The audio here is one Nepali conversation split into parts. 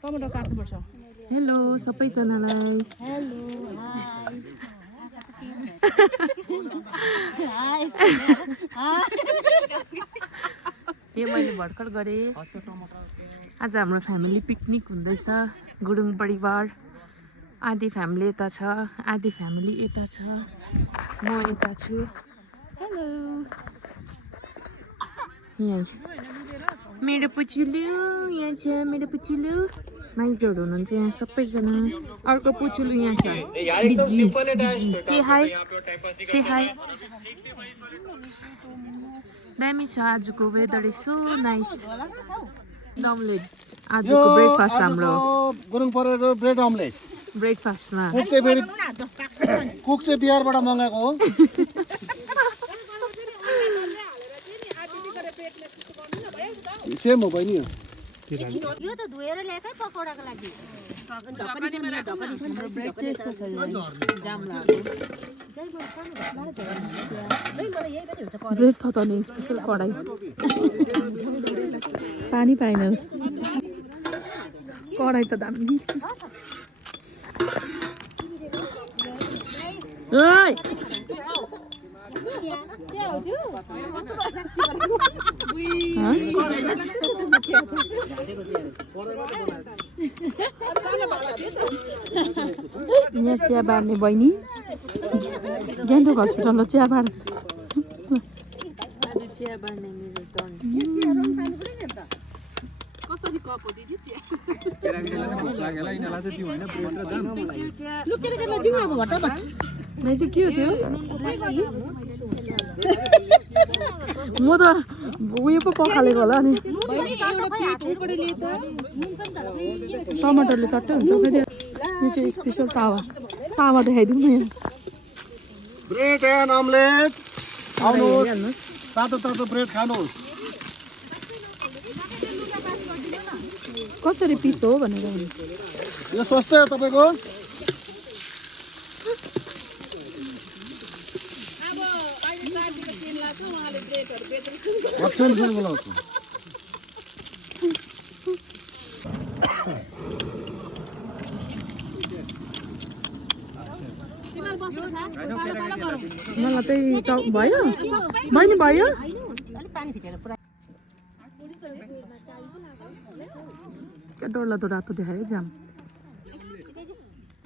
टमाटर काट्नुपर्छ। हेलो सबैजनालाई। यो मैले भर्खर गरेँ। आज हाम्रो फ्यामिली पिकनिक हुँदैछ। गुरुङ परिवार आधी फ्यामिली यता छ, आधी फ्यामिली यता छ, म यता छु। हेलो यहाँ मेरो पुचुलु यहाँ छ, मेरो पुचुलु माइजहरू हुनुहुन्छ यहाँ सबैजना। अर्को पुचुलु यहाँ छ, से हाई से हाई। दामी छ आजको weather is so nice. Omelette आजको ब्रेकफास्ट हाम्रो गुरुङ परेको ब्रेड अमलेट ब्रेकफास्टमा। कुक चाहिँ बिहारबाट मगाएको हो। सेम हो बहिनी यो त धोएर ल्याएकै पकौडाको लागि। ब्रेड थताउने स्पेसल कडाई। पानी पाएन कडाई त दामी। यहाँ चिया बार्ने बहिनी गान्तोक हस्पिटलमा चिया बार। चिया बार्ने मेरो टर्न। कसरी कप हो दिदी चिया? के हो त्यो? म त उयो पो पखालेको होला नि। टमाटरले चट्टै हुन्छ। यो चाहिँ स्पेसल तावा। तावा देखाइदिउँ न यहाँ। Bread and omelette. आउनुहोस् तातो तातो ब्रेड खानुहोस्। कसरी पिस हो भनेर यो सस्तै हो तपाईँको। बोलाउँछु मलाई त्यही भयो बहिनी भयो। क्या डरलाग्दो रातो देखायो जाम।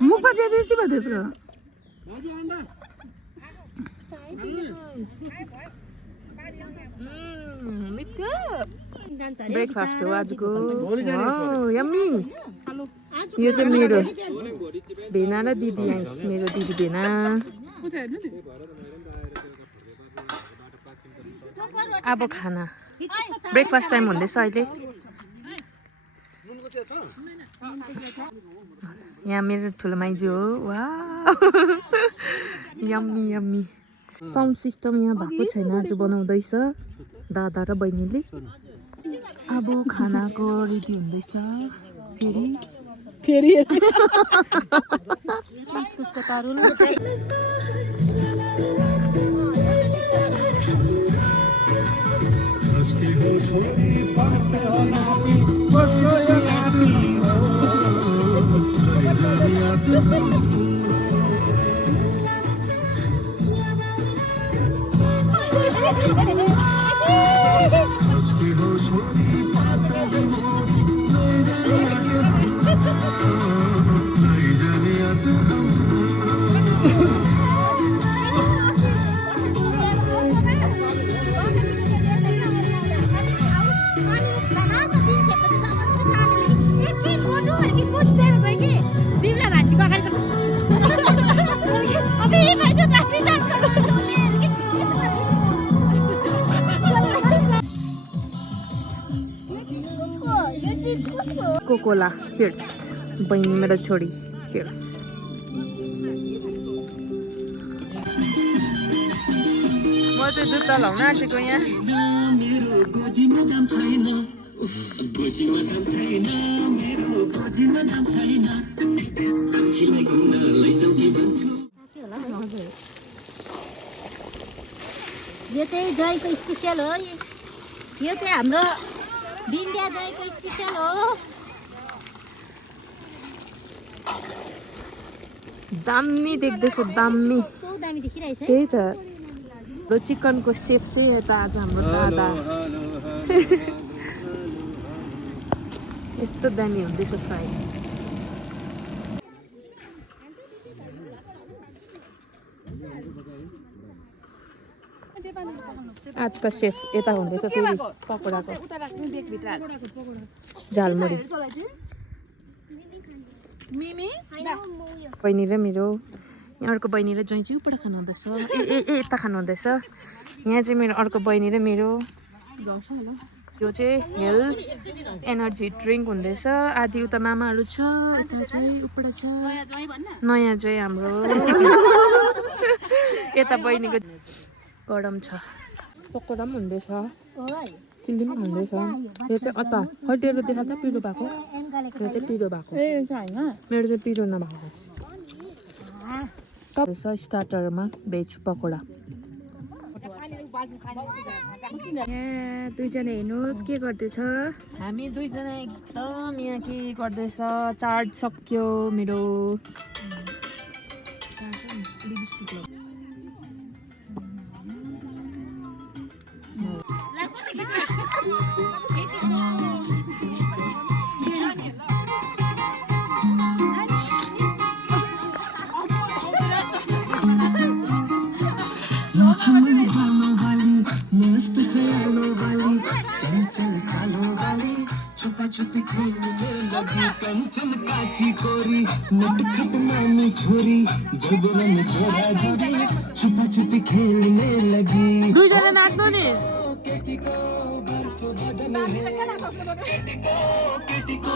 मुखमा चाहिँ बेसी भयो त्यसको। ब्रेकफास्ट हो आजको। यम्मी। यो चाहिँ मेरो भेना र दिदी यहाँ। मेरो दिदी भेना। अब खाना ब्रेकफास्ट टाइम हुँदैछ अहिले। यहाँ मेरो ठुलो माइजू हो। वाह यम्मी यम्मी। साउन्ड सिस्टम यहाँ भएको छैन, आज बनाउँदैछ दादा र बहिनीले। अब खानाको रेडी हुँदैछ। फेरि फेरि इस्कुसको तारुल। Coca Cola cheers. बहिनी मेरो छोरी चियर्स। म चाहिँ जुत्ता लाउन आँटेको यहाँ। यो चाहिँ जयको स्पेसल हो। यो चाहिँ हाम्रो भिन्डिया दहीको स्पेसल हो दामी देख्दैछ दामी कस्तो दामी देखिरहेछ है त्यही त हाम्रो चिकनको सेफ चाहिँ यता आज हाम्रो दादा यस्तो दामी हुँदैछ फ्राई आजका सेफ यता हुँदैछ फेरि पकोडाको झालमुरी बहिनी र मेरो यहाँ अर्को बहिनी र ज्वाइँ चाहिँ उबाट खानु हुँदैछ ए यता खानु हुँदैछ यहाँ चाहिँ मेरो अर्को बहिनी र मेरो यो चाहिँ हेल्थ एनर्जी ड्रिङ्क हुँदैछ आदि उता मामाहरू छ यता चाहिँ उबाट छ नयाँ चाहिँ हाम्रो यता बहिनीको गरम छ पकोडा पनि हुँदैछ चिल्ली पनि हुँदैछ यो चाहिँ अता खैटेरो देखा त पिरो भएको यो चाहिँ पिरो भएको मेरो चाहिँ पिरो नभएको स्टार्टरमा भेज पकोडा दुईजना हेर्नुहोस् के गर्दैछ हामी दुईजना एकदम यहाँ के गर्दैछ चार्ज सक्यो मेरो मस्त ख्यालों वाली चंचल चालों वाली छुपा छुपी खेलने लगी कंचन काची कोरी नटखट नानी छोरी जबरन जोड़ा जोड़ी छुपा छुपी खेलने लगी दुईजना नाच्नु नि केटी को बर्फ बदन है केटी को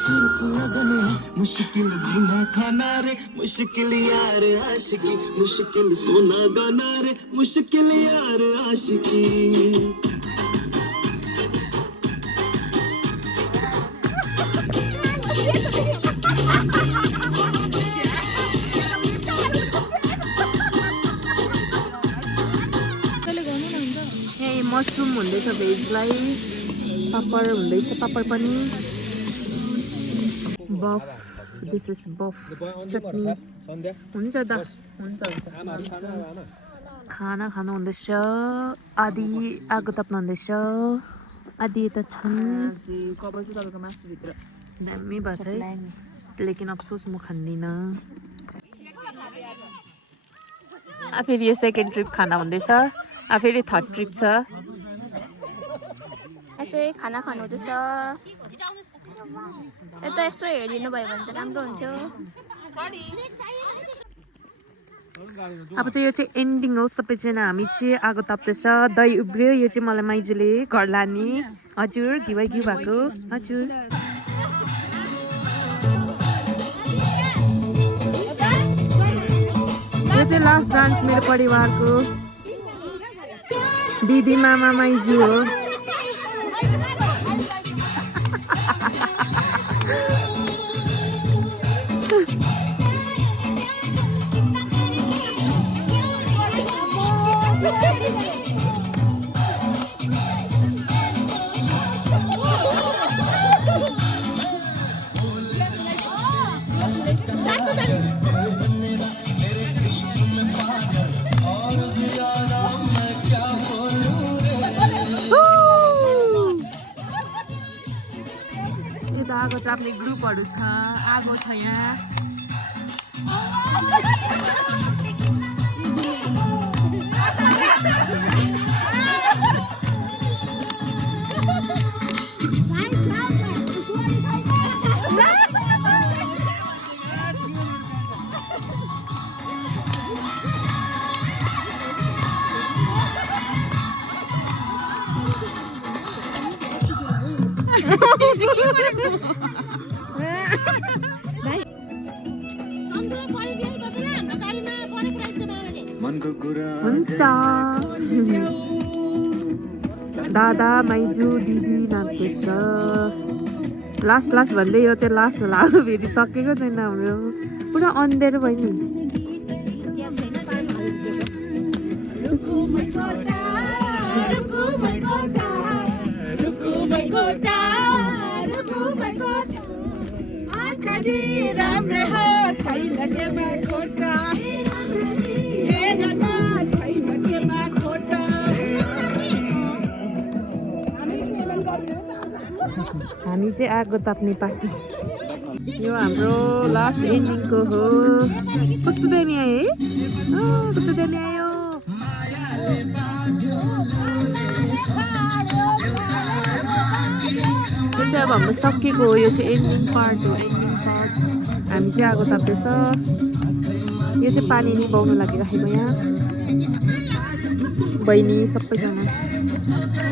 सुर्ख लगन है मुश्किल जीना खाना रे मुश्किल यार आशिकी मुश्किल सोना गाना रे मुश्किल यार आशिकी मसरुम हुँदैछ भेजलाई पापड हुँदैछ पापड पनि बफ दिस इज बफ चटनी हुन्छ दा हुन्छ खाना खानु हुँदैछ आदि आगो ताप्नु हुँदैछ आदि यता छन् दामी भएको छ है लेकिन अफसोस म खान्दिनँ फेरि यो सेकेन्ड ट्रिप खाना हुँदैछ फेरि थर्ड ट्रिप छ यसै खाना खानु हुँदैछ यता यस्तो हेरिदिनु भयो भने त राम्रो हुन्थ्यो अब चाहिँ यो चाहिँ एन्डिङ हो सबैजना हामी चाहिँ आगो ताप्दैछ दही उब्रियो यो चाहिँ मलाई माइजूले घर लाने हजुर घिउ भएको हजुर यो चाहिँ लास्ट डान्स मेरो परिवारको दिदी मामा माइजू हो आगो ताप्ने ग्रुपहरू छ आगो छ यहाँ हुन्छ दादा माइजू दिदी नाच्दैछ लास्ट भन्दै यो चाहिँ लास्ट होला फेरि सकेको छैन हाम्रो पुरा अँध्यारो भयो नि घुमेको टाढो घुमेको आँखाले राम्रो हो छैन केमा खोटा हेर न छैन केमा खोटा हामी चाहिँ आगो ताप्ने पार्टी यो हाम्रो लास्ट एन्डिङको हो कस्तो दामी आयो है कस्तो दामी आयो यो चाहिँ अब हाम्रो सकिएको हो यो चाहिँ एन्डिङ पार्ट हो एन्डिङ पार्ट हामी चाहिँ आगो ताप्दैछ यो चाहिँ पानी निभाउनु लागि राखेको यहाँ बहिनी सबैजना